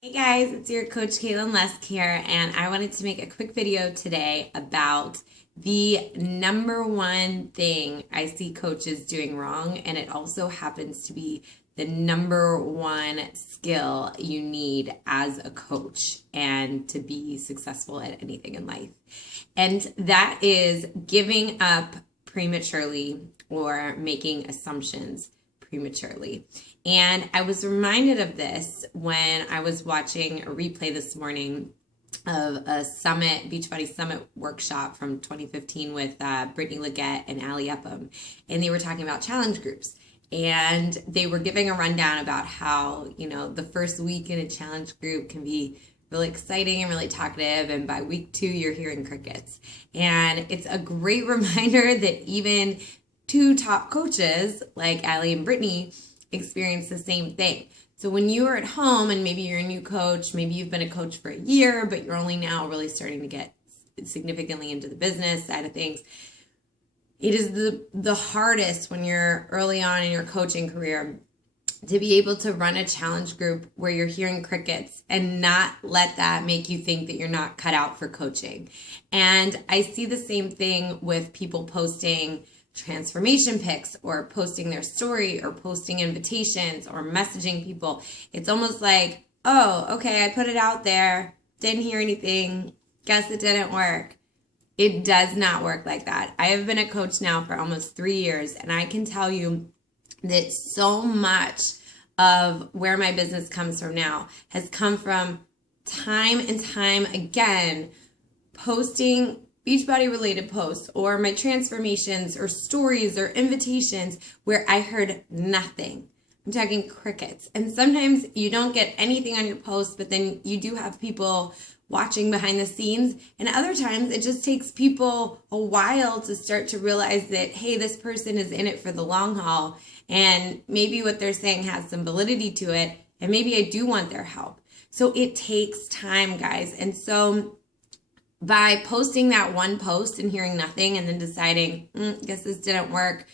Hey guys, it's your coach Katelyn Lesk here, and I wanted to make a quick video today about the number one thing I see coaches doing wrong, and it also happens to be the number one skill you need as a coach and to be successful at anything in life. And that is giving up prematurely or making assumptions prematurely. And I was reminded of this when I was watching a replay this morning of a summit, Beachbody Summit workshop from 2015 with Brittany Leggett and Ali Upham. And they were talking about challenge groups. And they were giving a rundown about how, the first week in a challenge group can be really exciting and really talkative. And by week 2, you're hearing crickets. And it's a great reminder that even two top coaches like Ali and Brittany experience the same thing. So when you are at home and maybe you're a new coach, maybe you've been a coach for a year, but you're only now really starting to get significantly into the business side of things, it is the hardest when you're early on in your coaching career to be able to run a challenge group where you're hearing crickets and not let that make you think that you're not cut out for coaching. And I see the same thing with people posting transformation pics or posting their story or posting invitations or messaging people. It's almost like, oh, okay, I put it out there, didn't hear anything, guess it didn't work. It does not work like that. I have been a coach now for almost 3 years, and I can tell you that so much of where my business comes from now has come from time and time again posting Beachbody related posts or my transformations or stories or invitations where I heard nothing. I'm talking crickets. And sometimes you don't get anything on your post, but then you do have people watching behind the scenes. And other times it just takes people a while to start to realize that, hey, this person is in it for the long haul. And maybe what they're saying has some validity to it. And maybe I do want their help. So it takes time, guys. And so by posting that one post and hearing nothing and then deciding, guess this didn't work.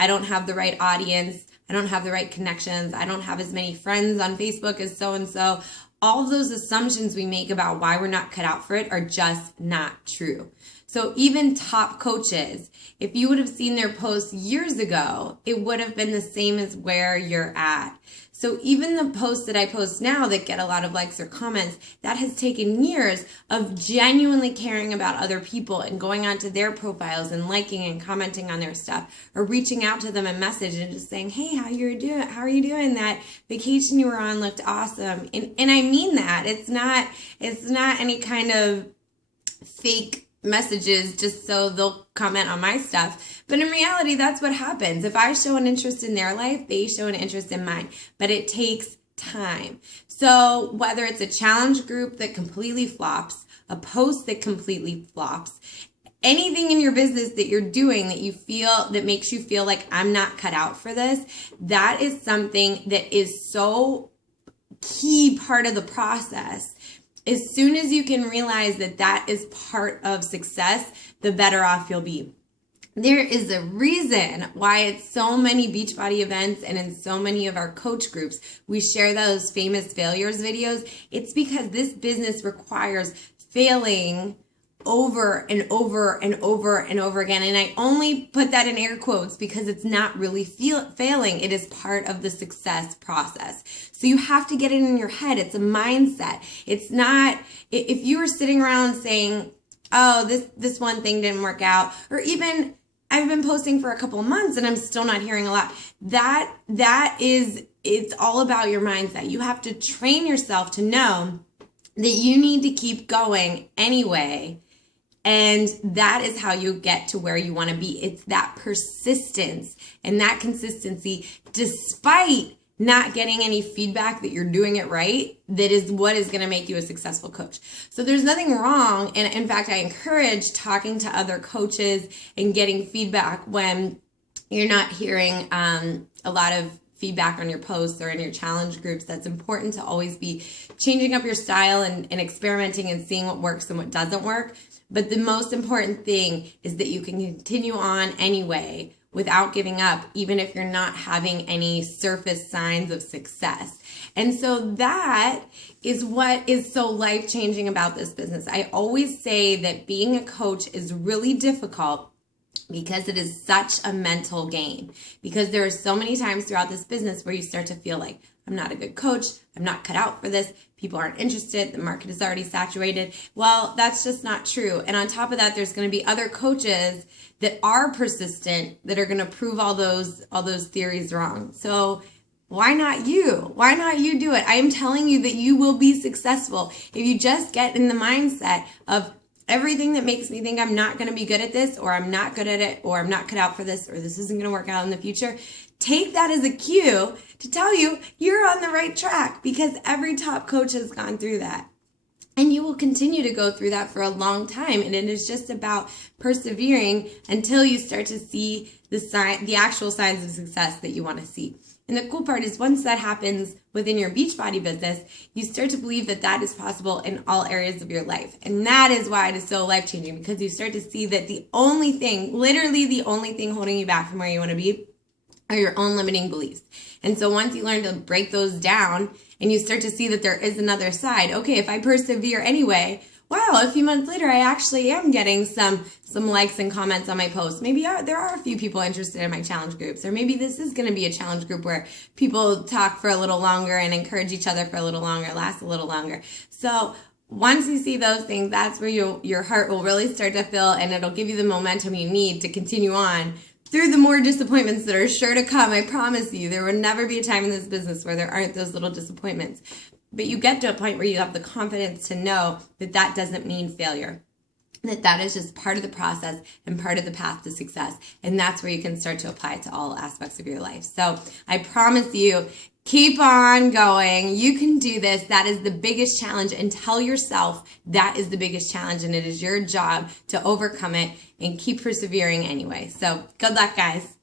I don't have the right audience. I don't have the right connections. I don't have as many friends on Facebook as so-and-so. All of those assumptions we make about why we're not cut out for it are just not true. So even top coaches, if you would have seen their posts years ago, it would have been the same as where you're at. So even the posts that I post now that get a lot of likes or comments, that has taken years of genuinely caring about other people and going onto their profiles and liking and commenting on their stuff or reaching out to them a message and just saying, hey, how are you doing? That vacation you were on looked awesome. And I mean that. It's not any kind of fake messages just so they'll comment on my stuff. But in reality, that's what happens. If I show an interest in their life, they show an interest in mine. But it takes time. So whether it's a challenge group that completely flops, a post that completely flops, anything in your business that you're doing that you feel that makes you feel like I'm not cut out for this, that is something that is so key part of the process. As soon as you can realize that that is part of success, the better off you'll be. There is a reason why at so many Beachbody events and in so many of our coach groups, we share those famous failures videos. It's because this business requires failing over and over and over and over again. And I only put that in air quotes because it's not really failing. It is part of the success process. So you have to get it in your head. It's a mindset. It's not, if you were sitting around saying, oh, this one thing didn't work out, or even I've been posting for a couple of months and I'm still not hearing a lot. It's all about your mindset. You have to train yourself to know that you need to keep going anyway. And that is how you get to where you want to be. It's that persistence and that consistency, despite not getting any feedback that you're doing it right, that is what is going to make you a successful coach. So there's nothing wrong. And in fact, I encourage talking to other coaches and getting feedback when you're not hearing a lot of feedback on your posts or in your challenge groups. That's important to always be changing up your style and experimenting and seeing what works and what doesn't work. But the most important thing is that you can continue on anyway without giving up, even if you're not having any surface signs of success. And so that is what is so life-changing about this business. I always say that being a coach is really difficult because it is such a mental game. Because there are so many times throughout this business where you start to feel like, I'm not a good coach, I'm not cut out for this, people aren't interested, the market is already saturated. Well, that's just not true. And on top of that, there's going to be other coaches that are persistent that are going to prove all those theories wrong. So why not you? Why not you do it? I am telling you that you will be successful if you just get in the mindset of everything that makes me think I'm not going to be good at this, or I'm not good at it, or I'm not cut out for this, or this isn't going to work out in the future. Take that as a cue to tell you you're on the right track, because every top coach has gone through that. And you will continue to go through that for a long time. And it is just about persevering until you start to see the actual signs of success that you want to see. And the cool part is once that happens within your Beachbody business, you start to believe that that is possible in all areas of your life. And that is why it is so life-changing, because you start to see that the only thing, literally the only thing holding you back from where you want to be are your own limiting beliefs. And so once you learn to break those down and you start to see that there is another side, okay, if I persevere anyway, wow, a few months later, I actually am getting some likes and comments on my posts. Maybe there are a few people interested in my challenge groups, or maybe this is going to be a challenge group where people talk for a little longer and encourage each other for a little longer, last a little longer. So once you see those things, that's where your heart will really start to fill, and it'll give you the momentum you need to continue on through the more disappointments that are sure to come. I promise you, there will never be a time in this business where there aren't those little disappointments. But you get to a point where you have the confidence to know that that doesn't mean failure, that that is just part of the process and part of the path to success. And that's where you can start to apply it to all aspects of your life. So I promise you, keep on going. You can do this. That is the biggest challenge. And tell yourself that is the biggest challenge, and it is your job to overcome it and keep persevering anyway. So good luck, guys.